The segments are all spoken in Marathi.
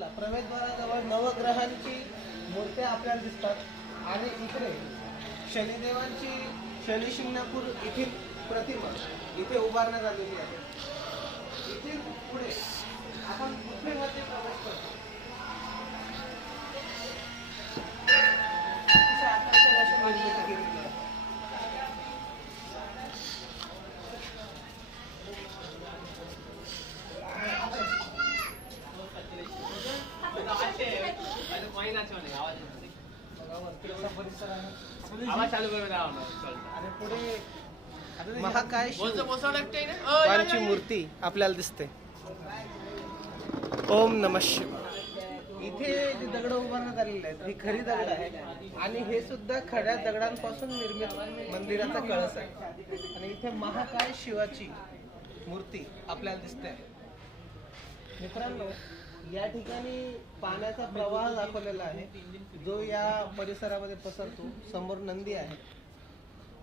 प्रवेशद्वाराजवळ नवग्रहांची मूर्त्या आपल्याला दिसतात. आणि इकडे शनिदेवांची शनिशिंगणापूर येथील प्रतिमा इथे उभारण्यात आलेली आहे. इथे पुढे आपण गुफेमध्ये प्रवेश करतो. बघा, वरती एवढा परिसर आहे आवाज चालू करून राहा आणि पुढे महाकाय बोलतो बसावं लागतंय ना? शिवांची मूर्ती आपल्याला दिसते. ओम नम शिवाय. इथे जी दगड उभारण्यात आलेली आहेत ही खरी दगड आहे. आणि हे सुद्धा खड्या दगडांपासून निर्मित मंदिराचा कळस आहे. आणि इथे महाकाय शिवाची मूर्ती आपल्याला दिसते. मित्रांनो या ठिकाणी पाण्याचा प्रवाह दाखवलेला आहे. जो या परिसरामध्ये पसरतो समोर नंदी आहे.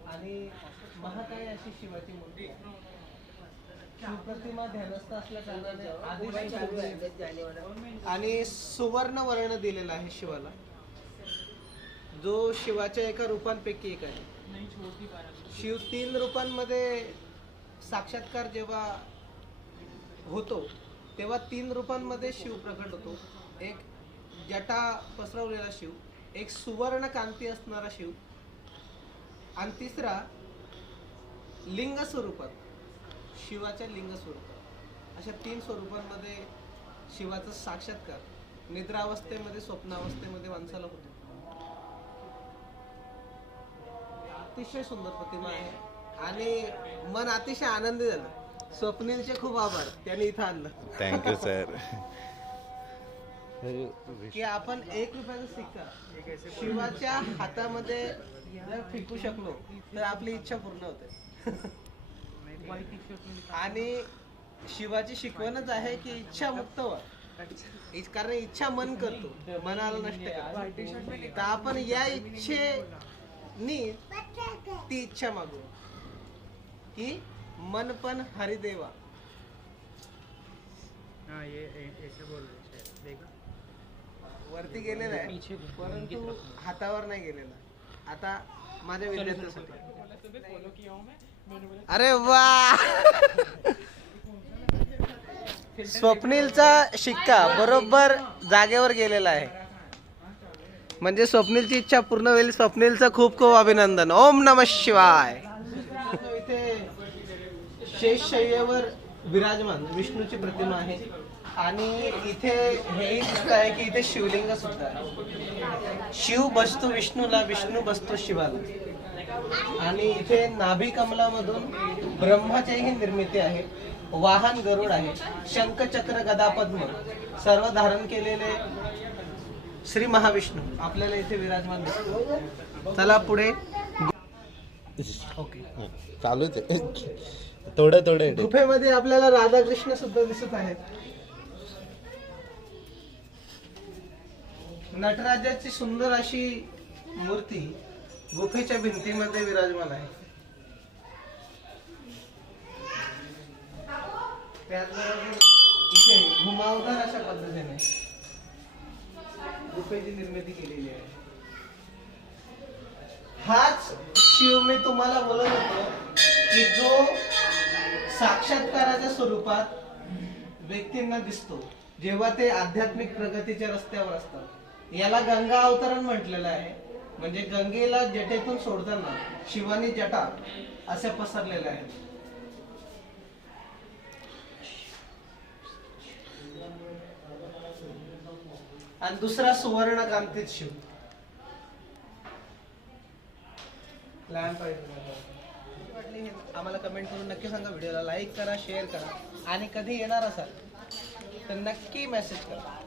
आणि महाकाय अशी शिवाची मूर्ती आहे. शिवप्रतिमा ध्यानस्थ असल्या कारणाने आदिश चालू आहे. आणि सुवर्ण वर्ण दिलेला आहे शिवाला. जो शिवाच्या एका रूपांपैकी एक आहे. शिव तीन रूपांमध्ये साक्षात्कार जेव्हा होतो तेव्हा तीन रूपांमध्ये शिव प्रकट होतो. एक जटा पसरवलेला शिव एक सुवर्ण कांती असणारा शिव आणि तिसरा लिंग स्वरूपात शिवाच्या लिंग स्वरूपात अशा तीन स्वरूपांमध्ये शिवाचं साक्षात्कार निद्रावस्थेमध्ये स्वप्नावस्थेमध्ये माणसाला होतो. अतिशय सुंदर प्रतिमा आहे आणि मन अतिशय आनंदी झालं. स्वप्नीलचे खूप आभार. त्यांनी इथं आणलं. थँक्यू सर की आपण एक रुपयाचा सिक्का शिवाच्या हातामध्ये जर फेकू शकलो तर आपली इच्छा पूर्ण होते. आणि शिवाची शिकवणच आहे की इच्छा मुक्त व्हा. कारण इच्छा मन करतो मनाला नष्ट करतो. तर आपण या इच्छेनी ती इच्छा मागू. की मन पण हरिदेवा. हाँ ये ऐसे बोल रहे देखा वरती गेलेला आहे परंतु हातावर नाही गेलेला. आता माझ्या विद्यार्थ्यांसाठी. अरे वा! स्वप्नीलचा शिक्का बरोबर जागेवर गेलेला आहे. म्हणजे स्वप्नीलची इच्छा पूर्ण होईल. स्वप्नीलचं खूप खूप अभिनंदन. ओम नम शिवाय. शेषशय्येवर विराजमान विष्णूची प्रतिमा आहे. आणि इथे दिसत आहे की इथे शिवलिंग सुद्धा आहे. शिव बसतो विष्णूला विष्णू बसतो शिवाला. आणि इथे नाभी कमलामधून ब्रह्माचीही निर्मिती आहे. वाहन गरुड आहे. शंख चक्र गदा पद्म सर्व धारण केलेले श्री महाविष्णू. आपल्याला इथे विराजमान दिसतो. चला पुढे. ओके चालूच आहे. थोडं थोडं गुफेमध्ये आपल्याला राधाकृष्ण सुद्धा दिसत आहेत. नटराजाची सुंदर अशी मूर्ती गुफेच्या भिंतीमध्ये विराजमान आहे. त्याचबरोबर इथे घुमावदार अशा पद्धतीने गुफेची निर्मिती केलेली आहे. हाच शिव मी तुम्हाला बोलत होतो की जो साक्षात्काराच्या स्वरूपात व्यक्तींना दिसतो. जेव्हा ते आध्यात्मिक प्रगतीच्या रस्त्यावर असतात. याला गंगा अवतरण म्हटलेलं आहे. म्हणजे गंगेला जटेतून सोडताना शिवानी जटा असे पसरलेल्या आहेत आणि दुसरा सुवर्ण कांतीत शिव. लॅम्प आहे आम्हाला कमेंट करून नक्की सांगा. व्हिडिओला लाईक करा शेअर करा. आणि कधी येणार असाल तर नक्की मेसेज करा.